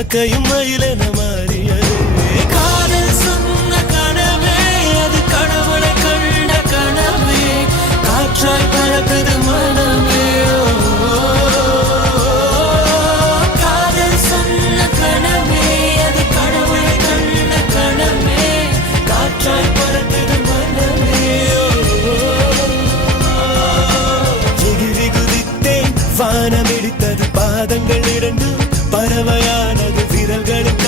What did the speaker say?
காக்கையும் மயிலென மாறியது. காதல் சொன்ன கனவே அது கடவுளை கண்ட கனவே, காற்றாய் பறக்குது மனமே. காதல் சொன்ன கனவே அது கடவுளை கண்ட கனவே, காற்றாய் பறக்குது மனமே. எகிரி குதித்தேன், வானம் இடித்தது, பாதங்கள் இரண்டு பறவையானது, விரல்களின்